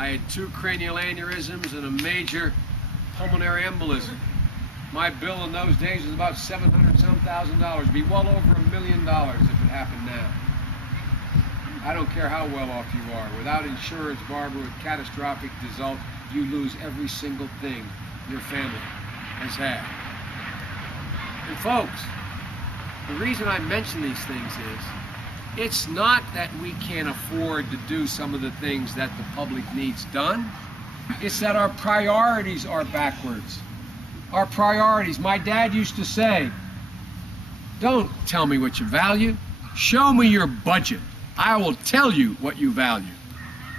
I had 2 cranial aneurysms and a major pulmonary embolism. My bill in those days was about $700-some-thousand. It'd be well over $1 million if it happened now. I don't care how well off you are. Without insurance, Barbara, with catastrophic results, you lose every single thing your family has had. And folks, the reason I mention these things is, it's not that we can't afford to do some of the things that the public needs done. It's that our priorities are backwards. Our priorities. My dad used to say, don't tell me what you value. Show me your budget. I will tell you what you value.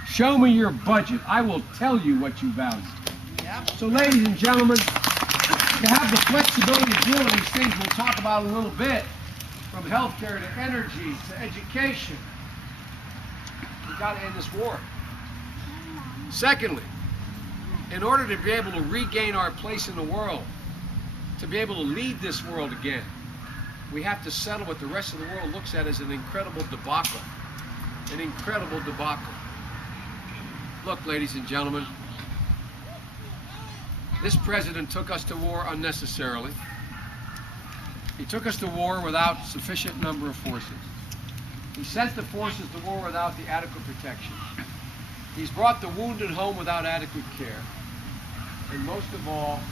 Show me your budget. I will tell you what you value. Yep. So ladies and gentlemen, to have the flexibility to deal with these things we'll talk about in a little bit, from healthcare to energy to education, we've got to end this war. Secondly, in order to be able to regain our place in the world, to be able to lead this world again, we have to settle what the rest of the world looks at as an incredible debacle. An incredible debacle. Look, ladies and gentlemen, this president took us to war unnecessarily. He took us to war without sufficient number of forces. He sent the forces to war without the adequate protection. He's brought the wounded home without adequate care. And most of all,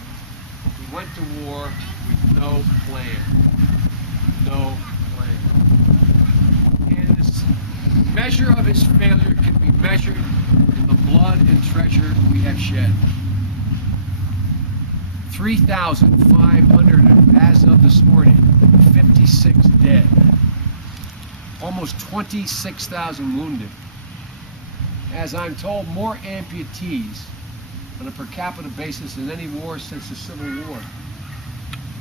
he went to war with no plan. No plan. And this measure of his failure can be measured in the blood and treasure we have shed. 3,500, as of this morning, 56 dead. Almost 26,000 wounded. As I'm told, more amputees on a per capita basis than any war since the Civil War.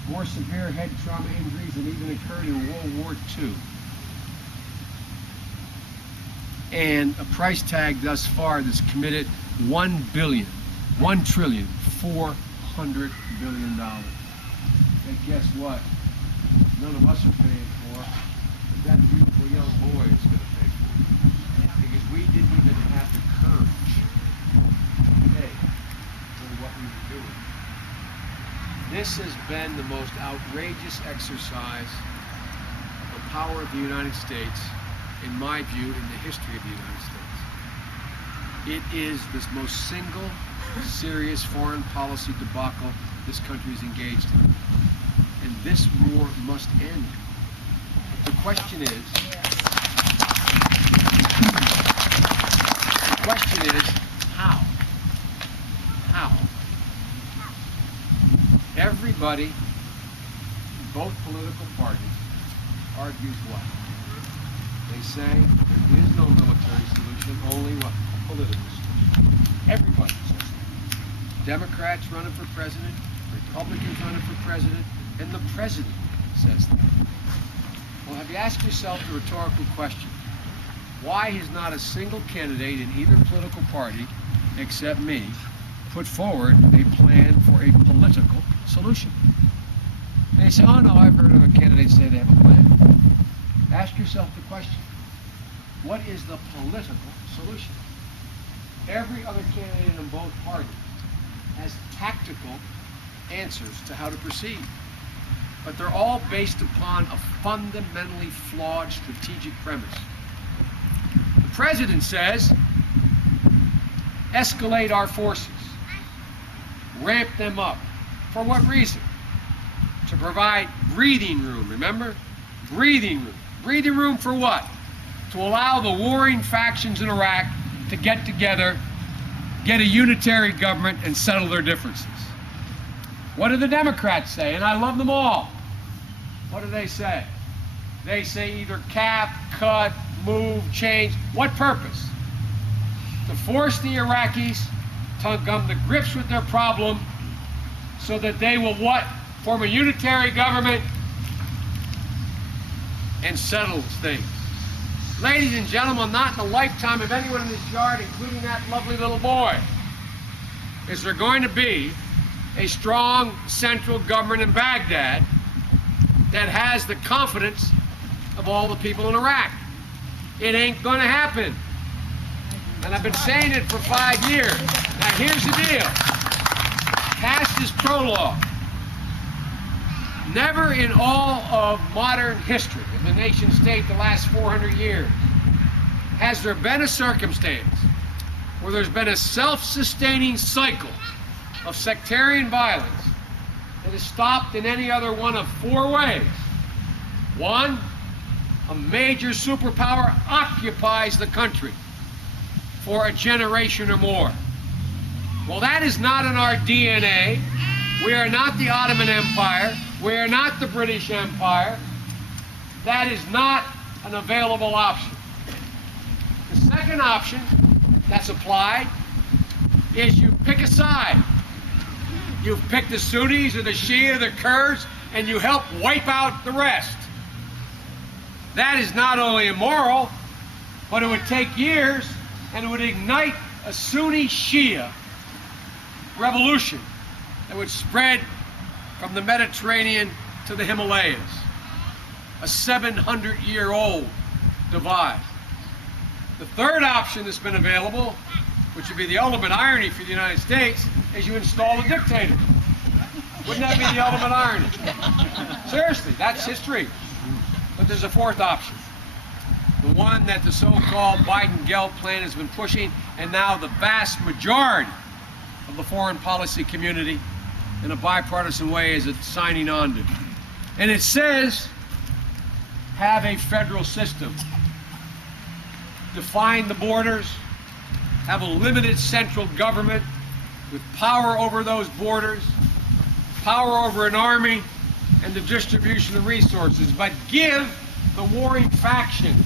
More severe head trauma injuries than even occurred in World War II. And a price tag thus far that's committed $1 trillion, $400 billion. And guess what? None of us are paying for, but that beautiful young boy is going to pay for it. Because we didn't even have the courage to pay for what we were doing. This has been the most outrageous exercise of the power of the United States, in my view, in the history of the United States. It is the most single, serious foreign policy debacle this country is engaged in. And this war must end. The question is, how? How? Everybody in both political parties argues what? They say there is no military solution, only what? Political solution. Everybody says that. Democrats running for president, Republicans running for president, and the president says that. Well, have you asked yourself the rhetorical question? Why has not a single candidate in either political party, except me, put forward a plan for a political solution? And they say, oh no, I've heard other candidates say they have a plan. Ask yourself the question, what is the political solution? Every other candidate in both parties has tactical answers to how to proceed. But they're all based upon a fundamentally flawed strategic premise. The president says, escalate our forces, ramp them up. For what reason? To provide breathing room, remember? Breathing room. Breathing room for what? To allow the warring factions in Iraq to get together, get a unitary government, and settle their differences. What do the Democrats say? And I love them all. What do they say? They say either cap, cut, move, change. What purpose? To force the Iraqis to come to grips with their problem so that they will what? Form a unitary government and settle things. Ladies and gentlemen, not in the lifetime of anyone in this yard, including that lovely little boy, is there going to be a strong central government in Baghdad that has the confidence of all the people in Iraq. It ain't going to happen. And I've been saying it for 5 years. Now here's the deal. Past is prologue. Never in all of modern history of the nation state the last 400 years has there been a circumstance where there's been a self-sustaining cycle of sectarian violence that is stopped in any other one of 4 ways. 1, a major superpower occupies the country for a generation or more. Well, that is not in our DNA. We are not the Ottoman Empire. We are not the British Empire. That is not an available option. The second option that's applied is you pick a side. You pick the Sunnis or the Shia, the Kurds, and you help wipe out the rest. That is not only immoral, but it would take years and it would ignite a Sunni Shia revolution that would spread from the Mediterranean to the Himalayas. A 700-year-old divide. The third option that's been available, which would be the ultimate irony for the United States, is you install a dictator. Wouldn't that be the ultimate irony? Seriously, that's history. But there's a fourth option. The one that the so-called Biden-Gelt plan has been pushing, and now the vast majority of the foreign policy community in a bipartisan way is signing on to. And it says, have a federal system. Define the borders, have a limited central government with power over those borders, power over an army, and the distribution of resources, but give the warring factions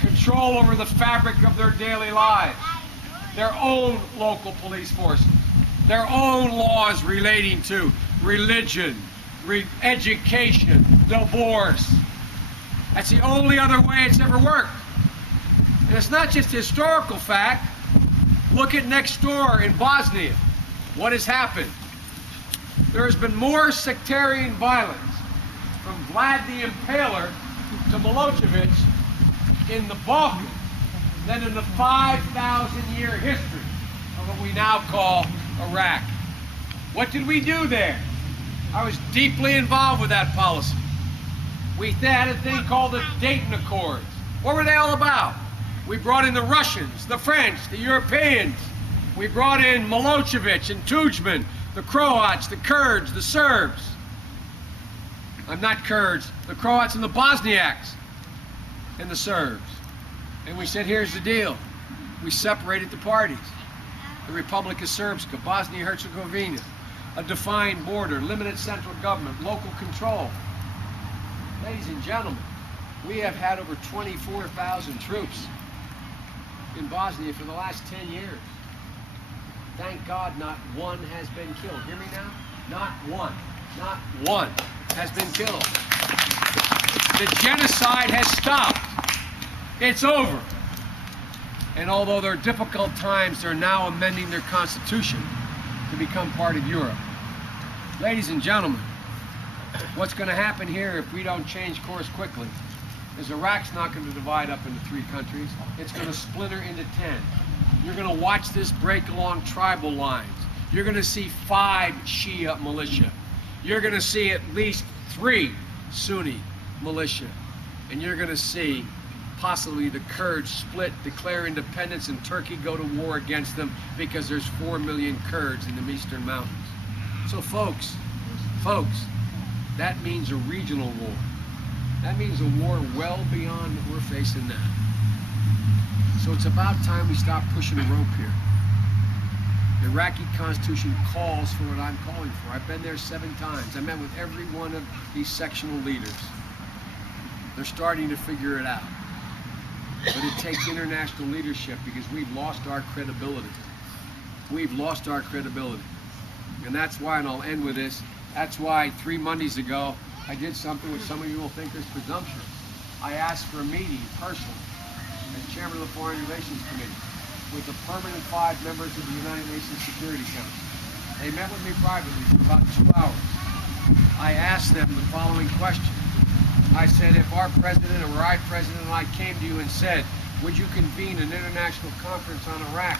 control over the fabric of their daily lives, their own local police forces, their own laws relating to religion, education, divorce. That's the only other way it's ever worked. And it's not just historical fact. Look at next door in Bosnia. What has happened? There has been more sectarian violence from Vlad the Impaler to Milosevic in the Balkans than in the 5,000-year history of what we now call Iraq. What did we do there? I was deeply involved with that policy. We had a thing called the Dayton Accords. What were they all about? We brought in the Russians, the French, the Europeans. We brought in Milosevic and Tudjman, the Croats, the Kurds, the Serbs. I'm not Kurds, the Croats and the Bosniaks and the Serbs. And we said, here's the deal. We separated the parties. The Republic of Srpska, Bosnia-Herzegovina, a defined border, limited central government, local control. Ladies and gentlemen, we have had over 24,000 troops in Bosnia for the last 10 years. Thank God not one has been killed. Hear me now? Not one has been killed. The genocide has stopped. It's over. And although there are difficult times, they're now amending their constitution to become part of Europe. Ladies and gentlemen, what's going to happen here if we don't change course quickly is Iraq's not going to divide up into 3 countries. It's going to splinter into 10. You're going to watch this break along tribal lines. You're going to see 5 Shia militia. You're going to see at least 3 Sunni militia. And you're going to see possibly the Kurds split, declare independence, and Turkey go to war against them because there's 4 million Kurds in the Eastern Mountains. So folks, that means a regional war. That means a war well beyond what we're facing now. So it's about time we stop pushing a rope here. The Iraqi constitution calls for what I'm calling for. I've been there 7 times. I met with every one of these sectional leaders. They're starting to figure it out. But it takes international leadership because we've lost our credibility. We've lost our credibility. And that's why, and I'll end with this, that's why 3 Mondays ago, I did something which some of you will think is presumptuous. I asked for a meeting personally as chairman of the Foreign Relations Committee with the permanent 5 members of the United Nations Security Council. They met with me privately for about 2 hours. I asked them the following question. I said, if our president or our president and I came to you and said, would you convene an international conference on Iraq